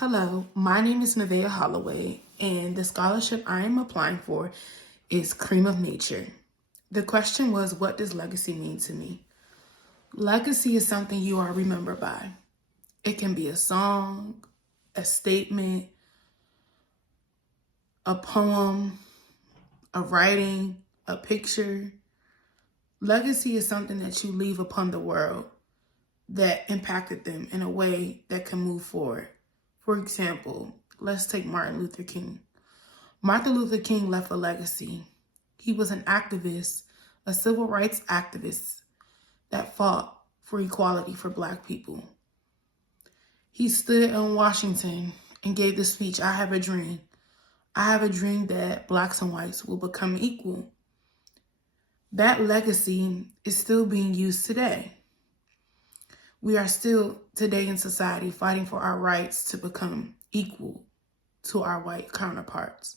Hello, my name is Nevaeh Holloway, and the scholarship I am applying for is Cream of Nature. The question was, what does legacy mean to me? Legacy is something you are remembered by. It can be a song, a statement, a poem, a writing, a picture. Legacy is something that you leave upon the world that impacted them in a way that can move forward. For example, let's take Martin Luther King. Martin Luther King left a legacy. He was an activist, a civil rights activist that fought for equality for Black people. He stood in Washington and gave the speech, "I have a dream. I have a dream that Blacks and whites will become equal." That legacy is still being used today. We are still today in society fighting for our rights to become equal to our white counterparts.